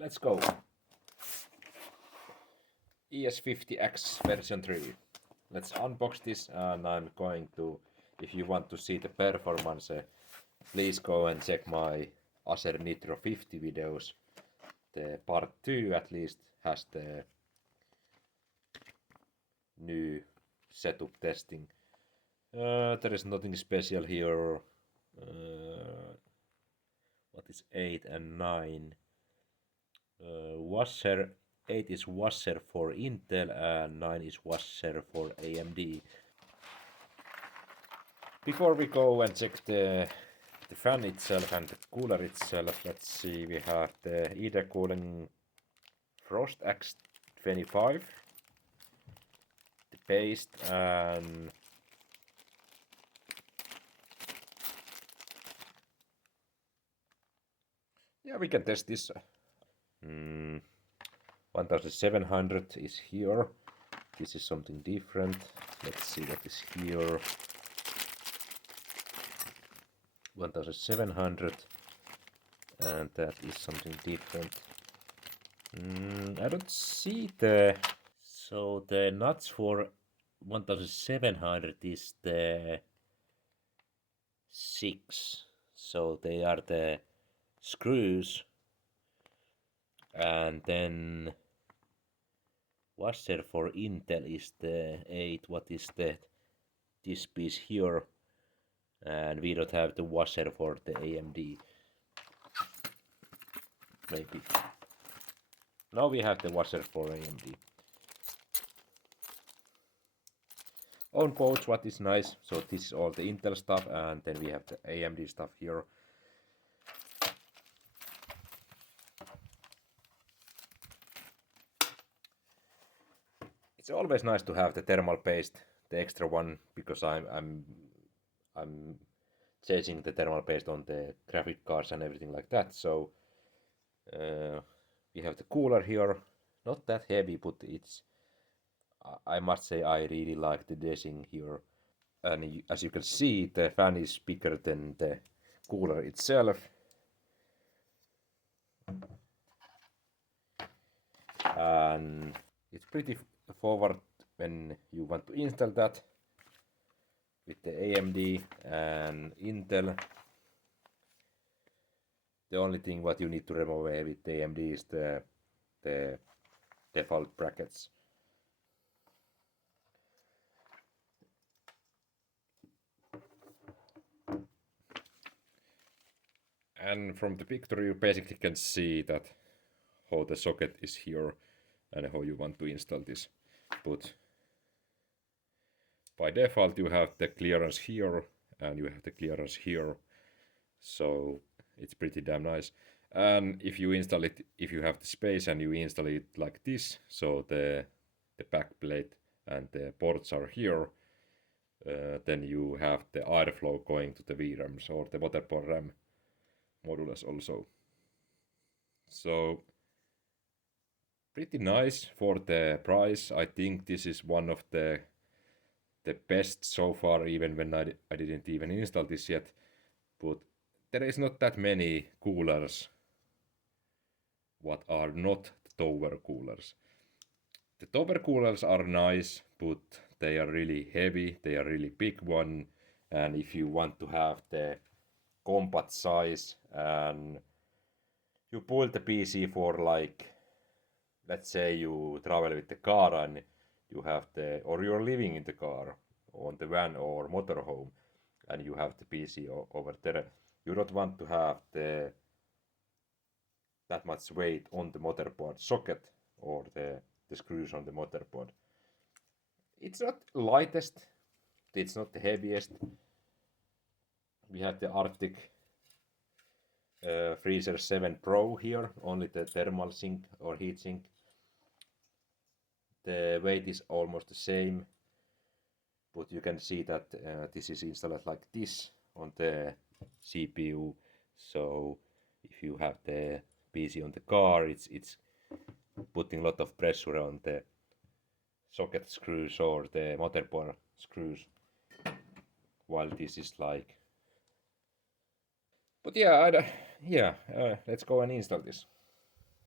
Let's go. IS-50X version 3. Let's unbox this, and I'm going to, if you want to see the performance, please go and check my Acer Nitro 50 videos. The part 2 at least has the new setup testing. There is nothing special here. What is 8 and 9? Washer 8 is washer for Intel and 9 is washer for AMD. Before we go and check the fan itself and the cooler itself, let's see, we have the IDE cooling Frost X25, the paste, and yeah, we can test this. 1700 is here. This is something different. Let's see what is here. 1700, and that is something different. I don't see the... So the nuts for 1700 is the 6. So they are the screws. And then washer for Intel is the 8. What is this piece here? And we don't have the washer for the AMD. Maybe. Now we have the washer for AMD. On pouch, what is nice, so this is all the Intel stuff, and then we have the AMD stuff here. It's always nice to have the thermal paste, the extra one, because I'm changing the thermal paste on the graphic cards and everything like that. So we have the cooler here, not that heavy, but it's, I must say, I really like the design here. And as you can see, the fan is bigger than the cooler itself. And it's pretty forward when you want to install that with the AMD and Intel. The only thing what you need to remove with the AMD is the default brackets. And from the picture you basically can see that how the socket is here and how you want to install this. But by default you have the clearance here and you have the clearance here, so it's pretty damn nice. And if you install it, if you have the space and you install it like this, so the back plate and the ports are here, then you have the airflow going to the VRAMs or the motherboard RAM modules also. So pretty nice for the price. I think this is one of the best so far, even when I didn't even install this yet. But there is not that many coolers what are not tower coolers. The tower coolers are nice, but they are really heavy, they are really big one, and if you want to have the compact size and you pull the PC for, like, let's say you travel with the car and you have the, or you're living in the car on the van or motorhome and you have the PC over there, you don't want to have that much weight on the motherboard socket or the screws on the motherboard. It's not lightest, it's not the heaviest. We have the Arctic Freezer 7 Pro here, only the thermal sink or heat sink. The weight is almost the same, but you can see that this is installed like this on the CPU. So if you have the PC on the car, it's putting a lot of pressure on the socket screws or the motherboard screws, while this is like... But yeah, let's go and install this.